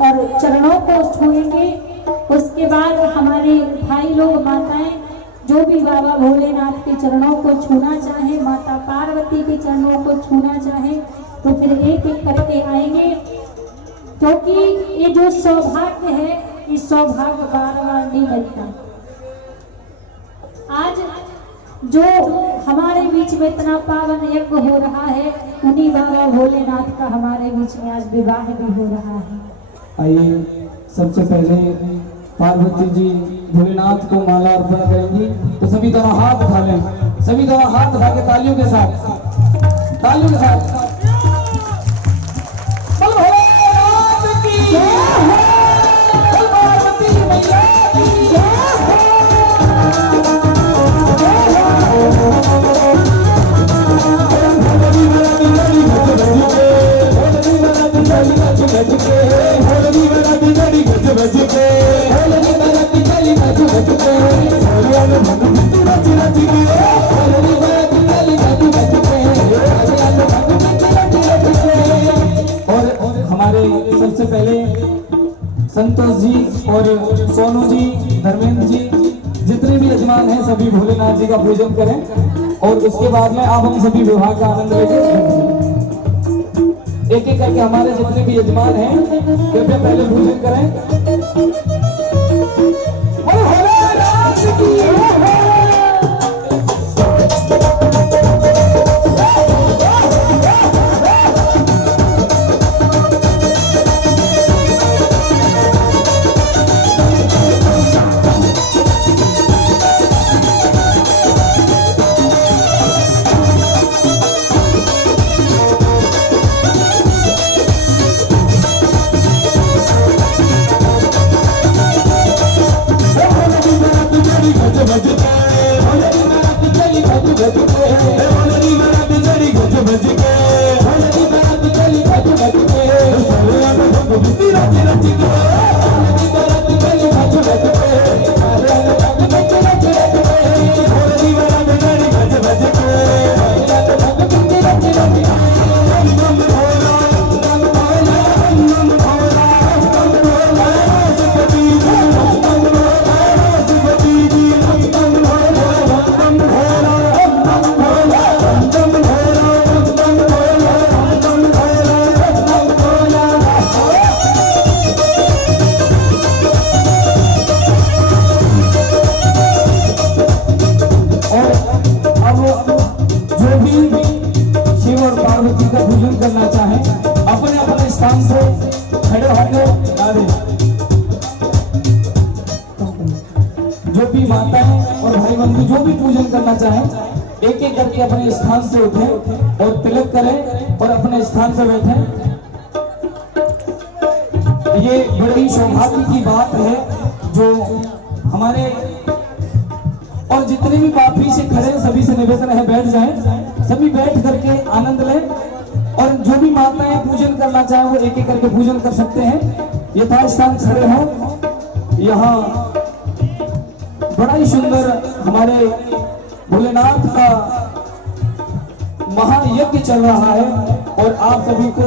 और चरणों को छुएंगे। उसके बाद हमारे भाई लोग माताएं जो भी बाबा भोलेनाथ के चरणों को छूना चाहे, माता पार्वती के चरणों को छूना चाहे, तो फिर एक एक करके आएंगे, क्योंकि ये जो सौभाग्य है, ये सौभाग्य बार बार नहीं मिलता। आज जो हमारे बीच में इतना पावन यज्ञ हो रहा है, उन्हीं बाबा भोलेनाथ का हमारे बीच में आज विवाह भी हो रहा है। आइए सबसे पहले पार्वती जी भोलेनाथ को माला अर्पण करेंगी, तो सभी दोनों हाथ उठा लें, सभी दोनों हाथ उठा के तालियों के साथ, तालियों के साथ बोल भोलेनाथ की जय हो, बोल पार्वती मैया की जय हो। और हमारे सबसे पहले संतोष जी और सोनू जी, धर्मेंद्र जी, जितने भी यजमान हैं सभी भोलेनाथ जी का पूजन करें। और उसके बाद में आप हम सभी विवाह का आनंद लेंगे। एक एक करके हमारे जितने भी यजमान हैं कृपया पहले पूजन करें। जो भी माताएं और भाई बंधु जो भी पूजन करना चाहें, एक एक करके अपने स्थान से उठें और तिलक करें और अपने स्थान से बैठें। ये बड़ी सौभाग्य की बात है जो हमारे और जितने भी पापी से खड़े सभी से निवेदन है बैठ जाएं, सभी बैठ करके आनंद लें। और जो भी माताएं पूजन करना चाहें वो एक एक करके पूजन कर सकते हैं। यथास्थान खड़े हो। यहाँ बड़ा ही सुंदर हमारे भोलेनाथ का महायज्ञ चल रहा है और आप सभी को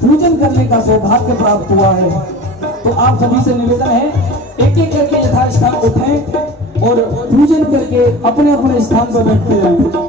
पूजन करने का सौभाग्य प्राप्त हुआ है। तो आप सभी से निवेदन है एक एक करके यथास्थान उठें और पूजन करके अपने अपने स्थान पर बैठते जाएं।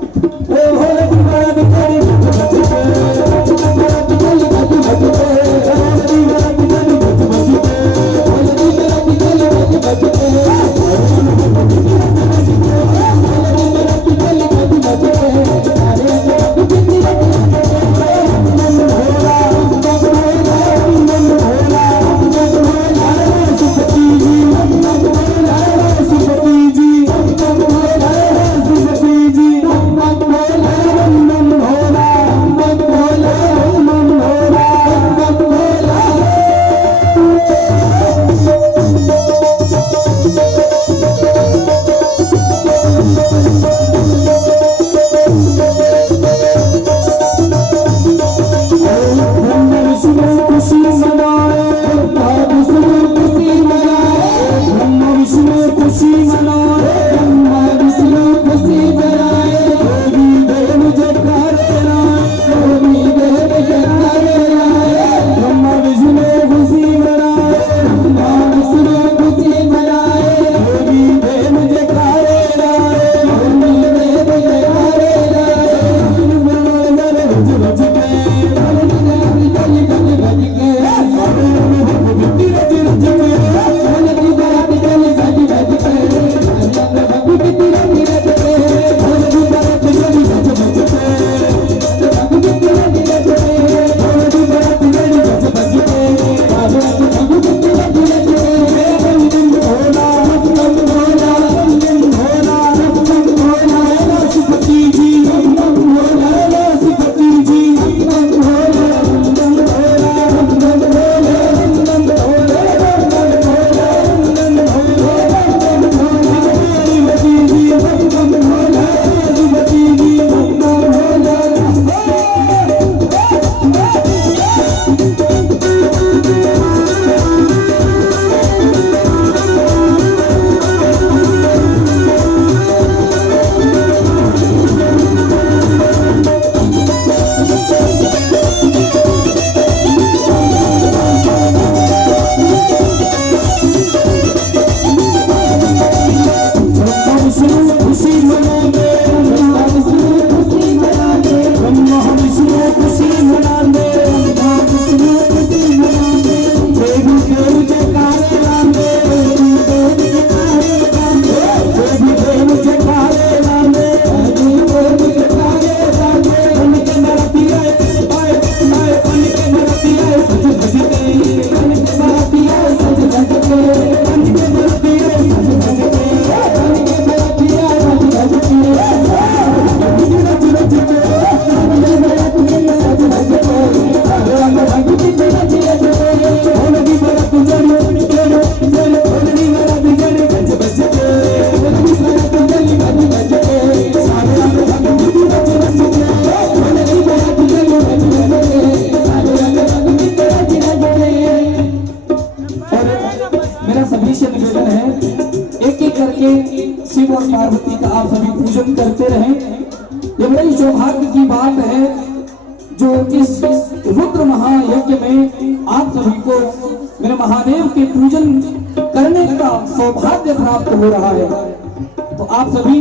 जो इस रुद्र महायज्ञ में आप सभी को मेरे महादेव के पूजन करने का सौभाग्य प्राप्त हो रहा है। तो आप सभी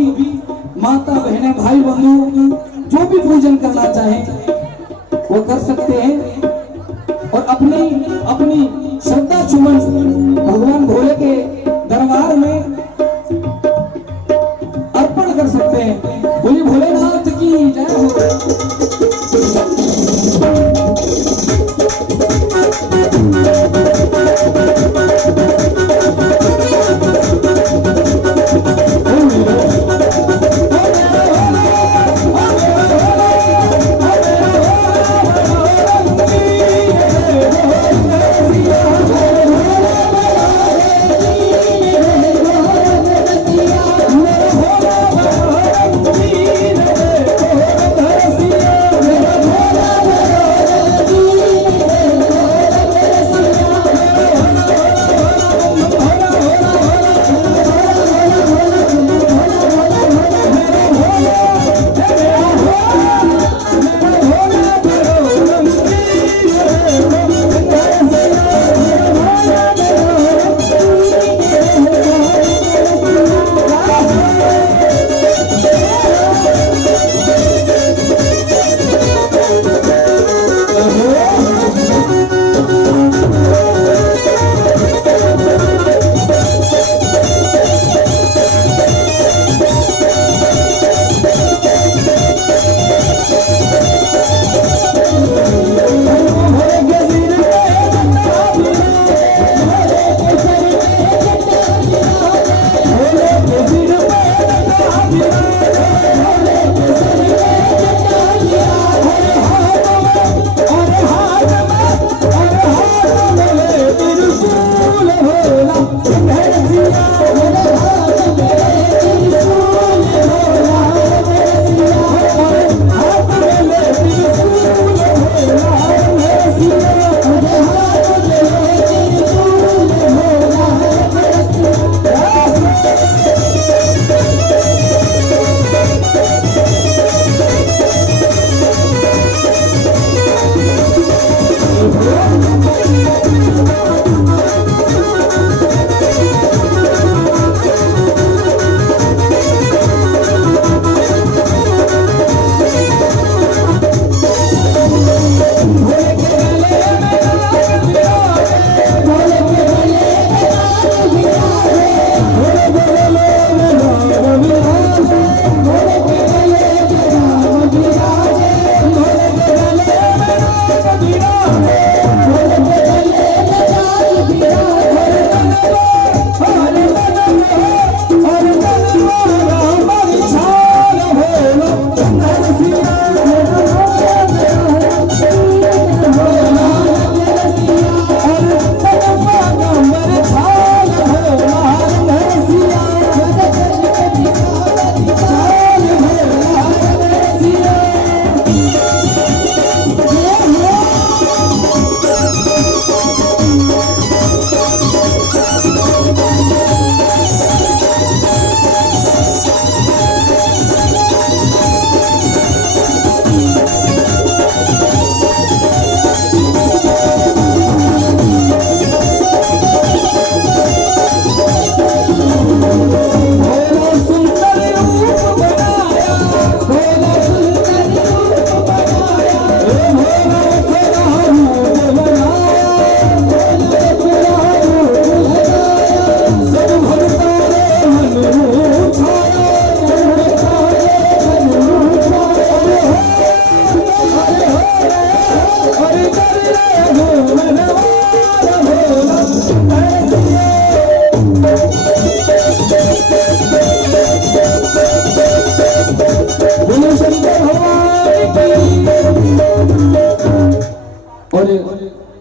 माता बहनें भाई बंधु जो भी पूजन करना चाहें वो कर सकते हैं और अपनी अपनी श्रद्धा सुमन भगवान भोले के दरबार में अर्पण कर सकते हैं। बोलिए भोलेनाथ की जय हो।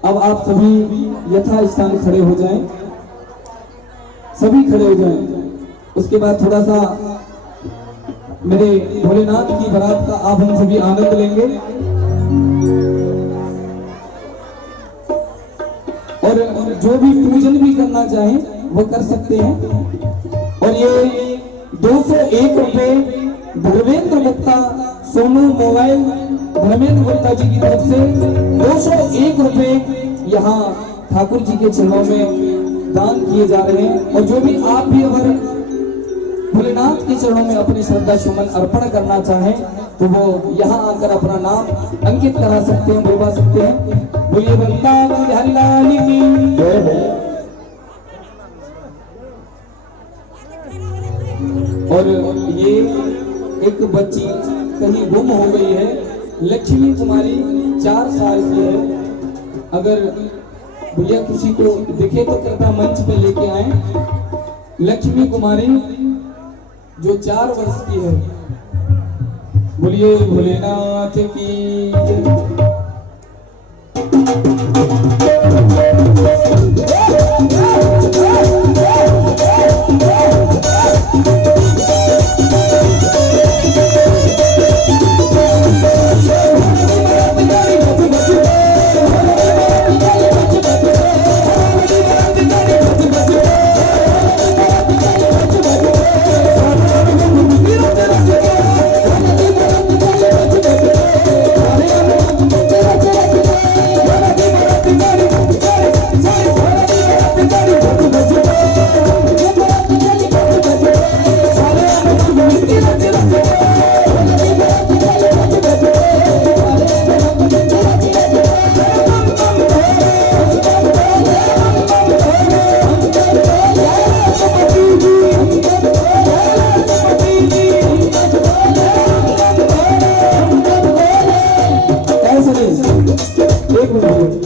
अब आप सभी यथा स्थान खड़े हो जाएं, सभी खड़े हो जाएं। उसके बाद थोड़ा सा मेरे भोलेनाथ की बारात का आप हम सभी आनंद लेंगे और जो भी पूजन भी करना चाहें वो कर सकते हैं। और ये 201 रुपए धर्मेंद्र गुप्ता सोनू मोबाइल धर्मेंद्र गुप्ता जी की तरफ से 201 रुपए यहाँ ठाकुर जी के चरणों में दान किए जा रहे हैं। और जो भी आप भी अगर भोलेनाथ के चरणों में अपनी श्रद्धा सुमन अर्पण करना चाहें तो वो यहाँ आकर अपना नाम अंकित करा सकते हैं, बुलवा सकते हैं। बोलिए वृंदावन बिहारी लाल की जय हो। और ये एक बच्ची कहीं गुम हो गई है, लक्ष्मी कुमारी 4 साल की है। अगर भैया किसी को दिखे तो कृपया मंच पे लेके आए। लक्ष्मी कुमारी जो 4 वर्ष की है। बोलिए भोलेनाथ की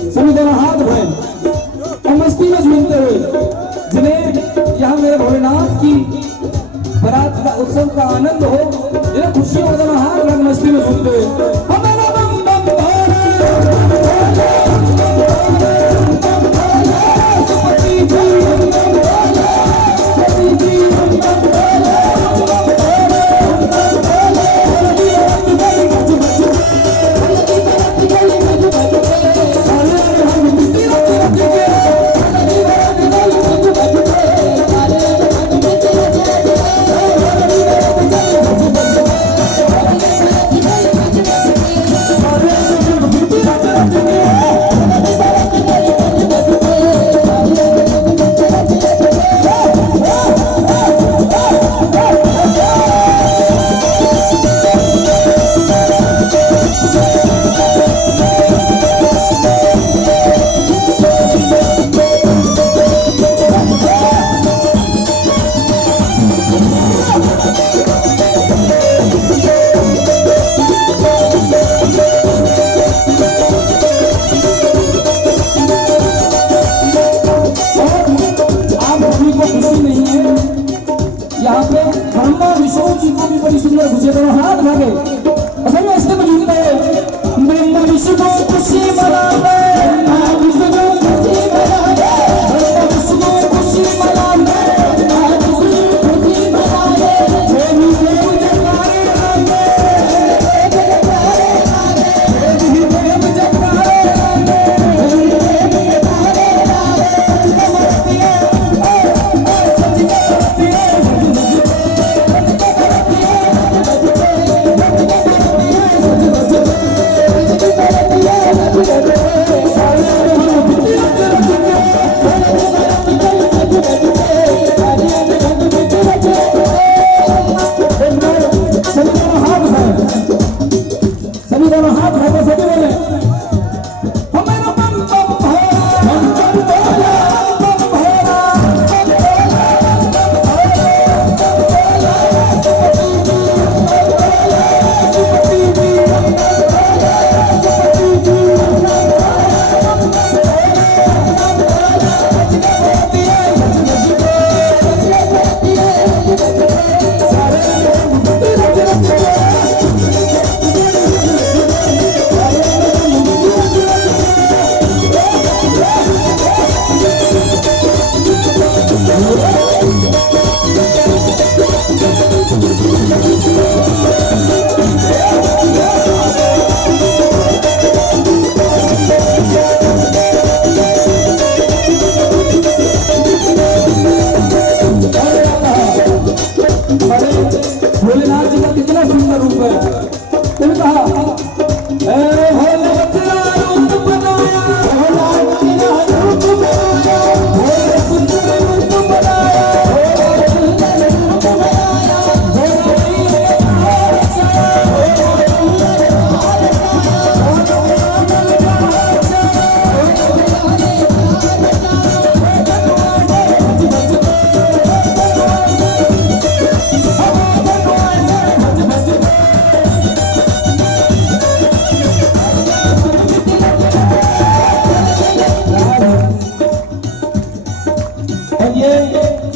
सभी जरा हाथ उठाएं और मस्ती में झूमते हुए जिन्हें यहाँ मेरे भोलेनाथ की बारात का उत्सव का आनंद हो, जिन्हें खुशी हो, जरा हाथ उठाकर मस्ती में झूमते हुए हाथ भागे असल में इससे मौजूद है ब्रह्मा विष्णु को खुशी मनावे, ब्रह्मा विष्णु को खुशी मनावे, ब्रह्मा विष्णु को खुशी मनावे, ब्रह्मा विष्णु को खुशी मनावे, देवी देव जयकारे लागे, जयकारे लागे, देवी देव जयकारे लागे, देवी देव जयकारे लागे, समझती है समझती है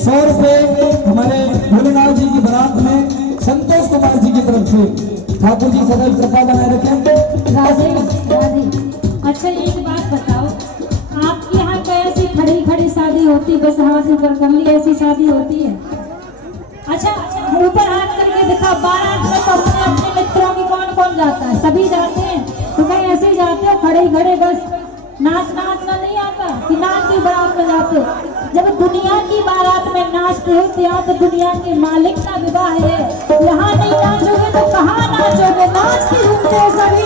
100 रुपए हमारे भोलेनाथ जी की बारात में संतोष कुमार जी की तरफ से। ठाकुर जी सदैव कृपा बनाए रखें। राधे राधे। अच्छा एक बात बताओ, आपके यहाँ कैसी खड़ी खड़ी शादी होती, बस हाथ ऊपर कर ली ऐसी शादी होती है? अच्छा ऊपर हाथ करके दिखा। बारात में तो अपने अपने मित्रों की कौन कौन जाता है? सभी जाते हैं। तो कहीं ऐसे ही जाते हो खड़े खड़े बस नाचना नहीं आता कि नाच की बारात में जाते हो? जब दुनिया की बारात में नाचते हो तो यहाँ तो दुनिया के मालिक का विवाह है, यहाँ नहीं नाचोगे तो कहाँ नाचोगे? नाच के झूमते हो सभी।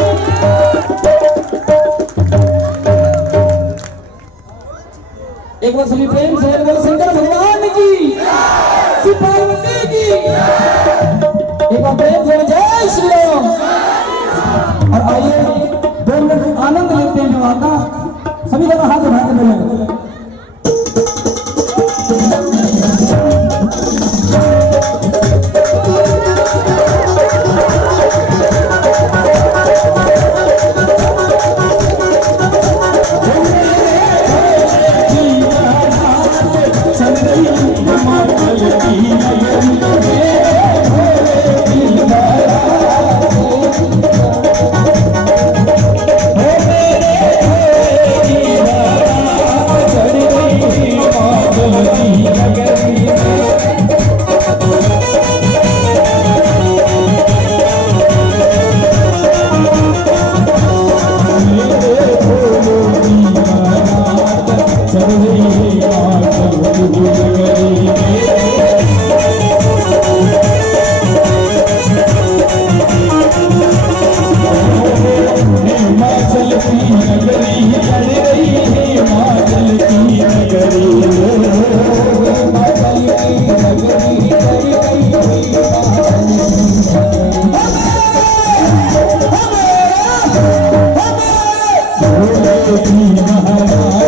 एक बार सभी प्रेम से बोलो शंकर भगवान की, शिव पार्वती की। एक बार प्रेम से जय श्री राम। और आइए 2 मिनट आनंद लेते हैं विवाह का। सभी जगह हाथ उठा के मिले। महाराज